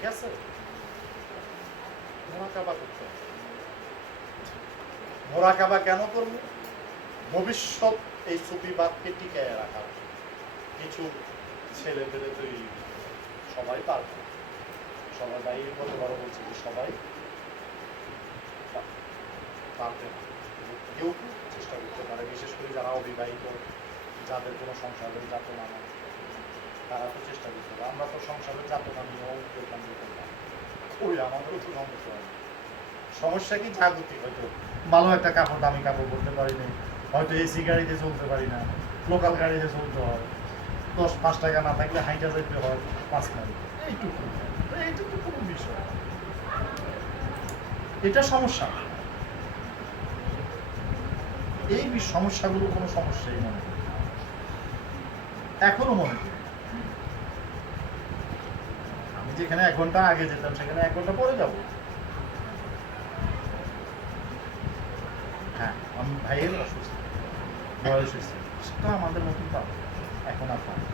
ঠিক আছে? মোরাকাবা করতে হবে। মোরাকাবা কেন করবো? ভবিষ্যৎ এই সুফিবাদকে টিকায় রাখার কিছু ছেলে পেলে তৈরি। সবাই পারবে, সবাই বাইরে কত বড় বলছে যে সবাই পারবে না, কেউ চেষ্টা করতে পারে, বিশেষ করে যারা অবিবাহিত, যাদের কোনো সংসারের যাতনা নাই, তারা তো চেষ্টা করতে পারে। আমরা তো সংসারের যাতনা নিয়েও দোকান করলাম, ওই আমাদেরও তো সমস্যা হয়। সমস্যা কি জাগতিক, হয়তো ভালো একটা কাপড়, দামি কাপড় পরতে পারি না, হয়তো এসি গাড়িতে চলতে পারি না, লোকাল গাড়িতে চলতে হয়, 10-5 টাকা না থাকলে হাইটা যেতে হয় 5 মাইল, এইটুকু। এইটুকু কোনো বিষয়, এটা সমস্যা। এই সমস্যাগুলো কোনো সমস্যাই মনে করি, এখনো মনে করি। আমি যেখানে 1 ঘন্টা আগে যেতাম সেখানে 1 ঘন্টা পরে যাব। হ্যাঁ, আমি ভাইয়ের অসুস্থ, বয়স হয়েছে, সেটা আমাদের মতন পাবো এখন আর পাবো।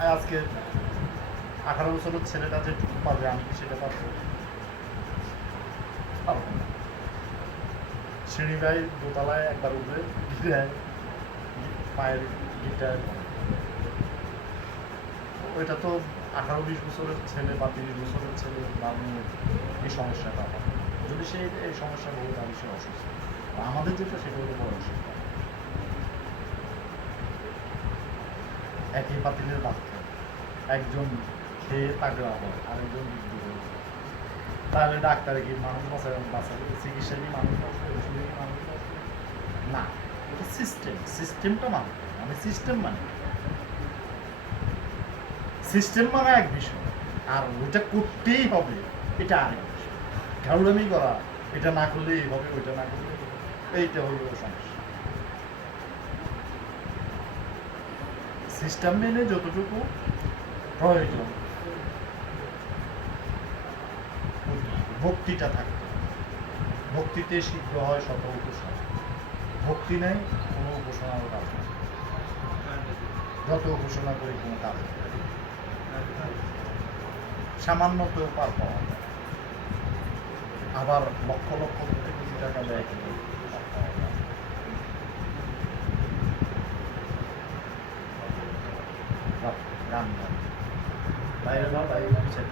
আর আজকে 18 বছরের ছেলেটা যেটুকু পাবে, আমি কি সেটা পাবো? পারবো না। সিঁড়ি ভাই দোতলায় একবার উঠবে, পায়ের গিটার, ওইটা তো 18-20 বছরের ছেলে বা 30 বছরের ছেলে বা মেয়ের এই সমস্যাটা হয়। যদি সে এই সমস্যা বলে তাহলে সে অসুস্থ। আমাদের যেটা সেটা হলো বড় অসুস্থ। একই পাতিলের ভাত খায়, একজন খেয়ে তাগড়া হয়, আরেকজন বৃদ্ধি হয়। তাহলে ডাক্তারে কি মানুষ বাঁচাবে? চিকিৎসা কি মানুষ বাঁচবে? ওষুধে কি মানুষ বাঁচবে? না, এটা সিস্টেম, সিস্টেমটা মানতে হবে। আমি সিস্টেম মানি, সিস্টেম মানে এক বিষয়, আর ওইটা করতেই হবে এটা আরেক বিষয়। ঘাউড়ামি করা, এটা না করলে এইভাবে, ওইটা না করলে এইটা হলো সমস্যা। সিস্টেম মেনে যতটুকু প্রয়োজন ভক্তিটা থাকবে, ভক্তিতে শীঘ্র হয় শত উপাসনা, ভক্তি নেই কোনো উপাসনার কাজ নেই, যত উপাসনা করি কোনো কাজ নেই, সামান্যতেও পার পাওয়া যায়। আবার লক্ষ লক্ষ কোটি কোটি টাকা ব্যয় করে গান গান বাইরে না, বাইরে পিছিয়ে